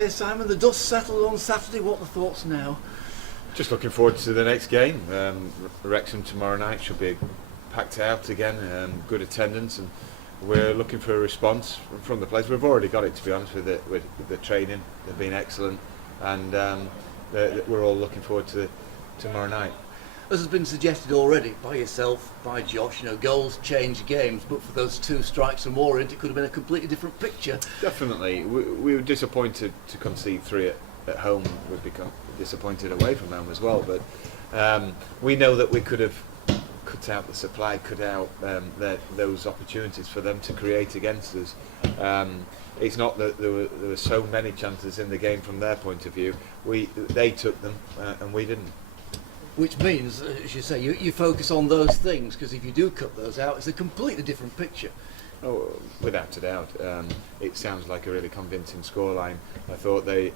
Hey Simon, the dust settled on Saturday. What are the thoughts now? Just looking forward to the next game. Wrexham tomorrow night should be packed out again, good attendance, and we're looking for a response from the players. We've already got it, to be honest, with the training. They've been excellent, and we're all looking forward to tomorrow night. As has been suggested already by yourself, by Josh, goals change games, but for those two strikes and more in it, could have been a completely different picture. Definitely. We were disappointed to concede three at home. We've become disappointed away from home as well, but we know that we could have cut out the supply, cut out those opportunities for them to create against us. It's not that there were so many chances in the game from their point of view. They took them and we didn't. Which means, as you say, you focus on those things, because if you do cut those out, it's a completely different picture. Oh, without a doubt. It sounds like a really convincing scoreline. I thought they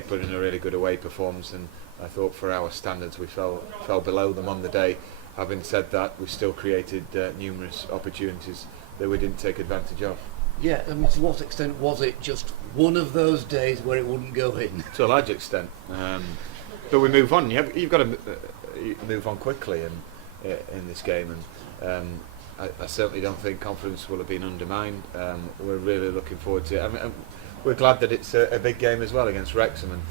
put in a really good away performance, and I thought for our standards we fell below them on the day. Having said that, we still created numerous opportunities that we didn't take advantage of. Yeah, I mean, to what extent was it just one of those days where it wouldn't go in? To a large extent. But we move on. You've got to move on quickly in this game, and I certainly don't think confidence will have been undermined. We're really looking forward to it. I mean, we're glad that it's a big game as well against Wrexham. And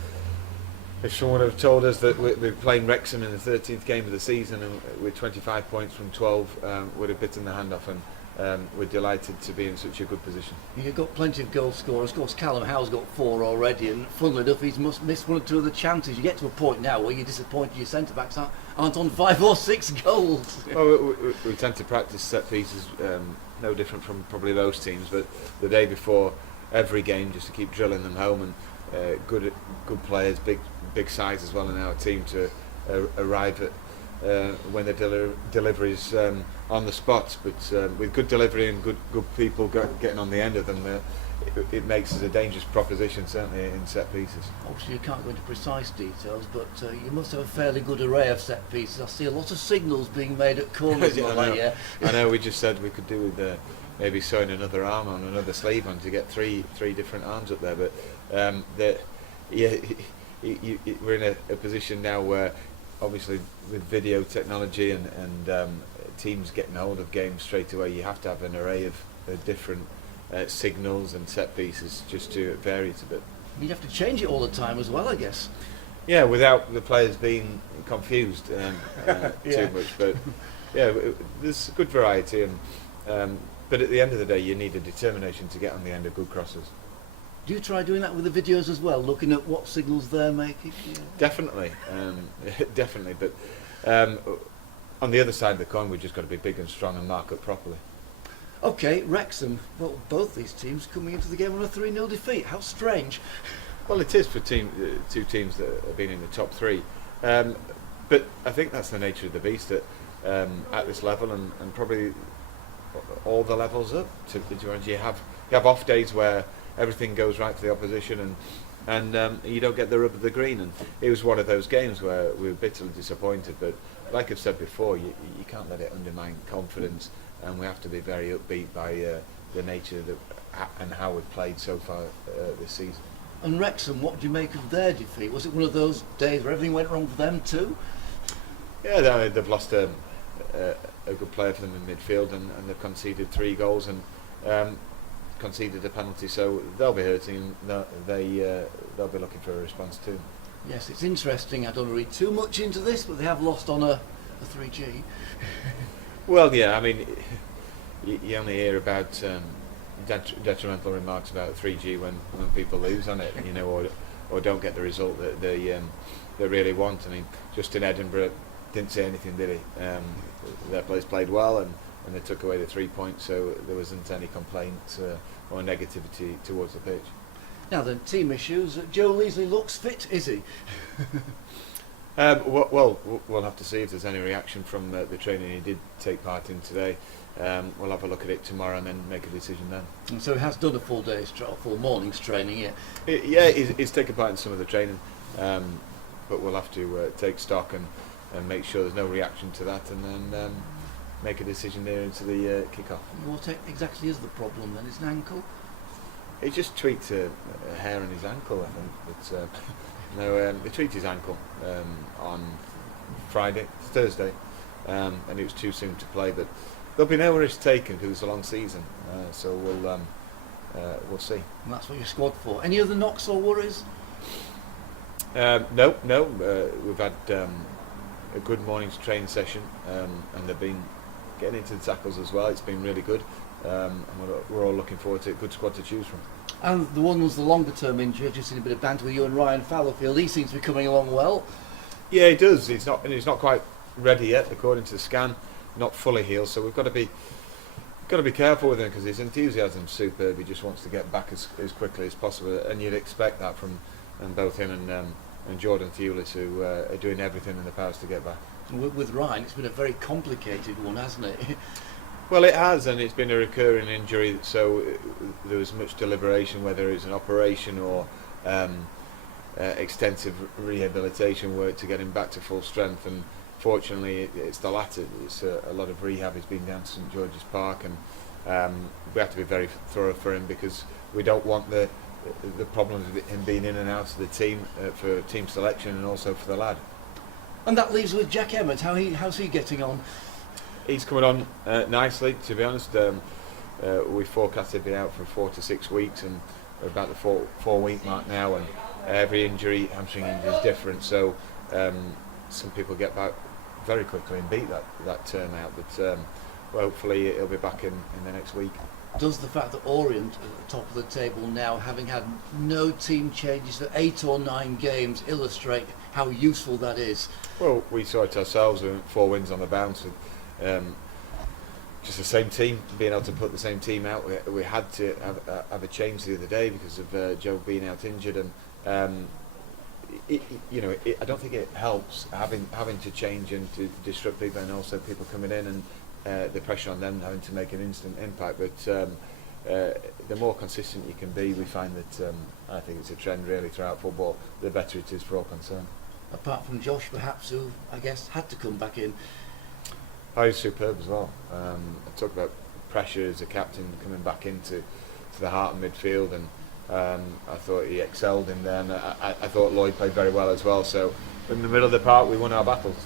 if someone had told us that we're playing Wrexham in the 13th game of the season and with 25 points from 12, would have bitten the hand off. And we're delighted to be in such a good position. You've got plenty of goal scorers. Of course, Callum Howe's got 4 already, and funnily enough, he's missed 1 or 2 of the chances. You get to a point now where you're disappointed your centre-backs aren't on 5 or 6 goals. Well, we tend to practice set pieces, no different from probably those teams, but the day before every game, just to keep drilling them home, and good players, big size as well in our team to arrive at when the delivery is on the spot, but with good delivery and good people getting on the end of them, it makes us a dangerous proposition, certainly in set pieces. Obviously you can't go into precise details, but you must have a fairly good array of set pieces. I see a lot of signals being made at corners. I know, we just said we could do with maybe sewing another arm on, another sleeve on, to get three different arms up there, but we're in a position now where obviously with video technology and teams getting hold of games straight away, you have to have an array of different signals and set pieces just to vary it a bit. You'd have to change it all the time as well, I guess. Yeah, without the players being confused too much, but yeah, there's good variety, and but at the end of the day you need a determination to get on the end of good crosses. Do you try doing that with the videos as well, looking at what signals they're making? Yeah. Definitely, definitely. But on the other side of the coin, we've just got to be big and strong and mark up properly. Okay, Wrexham. Well, both these teams coming into the game on a 3-0 defeat. How strange. Well, it is for two teams that have been in the top 3. But I think that's the nature of the beast at this level, and probably all the levels up. You have off days where everything goes right for the opposition, and you don't get the rub of the green, and it was one of those games where we were bitterly disappointed, but like I've said before, you can't let it undermine confidence, and we have to be very upbeat by the nature and how we've played so far this season. And Wrexham, what do you make of their defeat? Was it one of those days where everything went wrong for them too? Yeah, they've lost a good player for them in midfield, and they've conceded 3 goals and conceded a penalty, so they'll be hurting, and they'll be looking for a response too. Yes, it's interesting. I don't want to read too much into this, but they have lost on a 3G. Well, yeah, I mean, you only hear about detrimental remarks about 3G when people lose on it, or don't get the result that they really want. I mean, just in Edinburgh, didn't say anything, did he? Their players played well, and they took away the 3 points, so there wasn't any complaints or negativity towards the pitch. Now then, team issues. Joe Leasley looks fit, is he? Well, we'll have to see if there's any reaction from the training he did take part in today. We'll have a look at it tomorrow and then make a decision then. And so he has done a full morning's training, yeah? Yeah, he's taken part in some of the training, but we'll have to take stock and make sure there's no reaction to that, and then make a decision there into the kick-off. What exactly is the problem then? Is it an ankle? He just tweaked a hair on his ankle, I think. But no, he tweaked his ankle on Thursday, and it was too soon to play. But there'll be no risk taken because it's a long season, so we'll see. And that's what you're squad for. Any other knocks or worries? No. We've had a good morning's training session, and they've been getting into the tackles as well. It's been really good, and we're all looking forward to a good squad to choose from. And the one was the longer term injury. I've just seen a bit of banter with you and Ryan Fallowfield. He seems to be coming along well. Yeah, he does. He's not quite ready yet, according to the scan. Not fully healed, so we've got to be careful with him because his enthusiasm's superb. He just wants to get back as quickly as possible, and you'd expect that from both him and Jordan Thewlis, who are doing everything in their powers to get back. With Ryan, it's been a very complicated one, hasn't it? Well, it has, and it's been a recurring injury, so there was much deliberation whether it's an operation or extensive rehabilitation work to get him back to full strength, and fortunately it's the latter. It's a lot of rehab. He's been down to St George's Park, and we have to be very thorough for him because we don't want the problems of him being in and out of the team for team selection and also for the lad. And that leaves with Jack Emmett. How's he getting on? He's coming on nicely, to be honest. We forecasted to be out for 4 to 6 weeks, and we're about the 4-week mark now, and every hamstring injury is different, so some people get back very quickly and beat that term out, but hopefully he'll be back in the next week. Does the fact that Orient are at the top of the table now, having had no team changes for 8 or 9 games, illustrate how useful that is? Well, we saw it ourselves with 4 wins on the bounce. Just the same team, being able to put the same team out. We had to have a change the other day because of Joe being out injured, and I don't think it helps having to change and to disrupt people, and also people coming in and the pressure on them having to make an instant impact. But the more consistent you can be, we find that I think it's a trend really throughout football, the better it is for all concerned. Apart from Josh, perhaps, who I guess had to come back in. Oh, he's superb as well. I talk about pressure as a captain coming back into the heart of midfield, and I thought he excelled in there, and I thought Lloyd played very well as well. So in the middle of the park, we won our battles.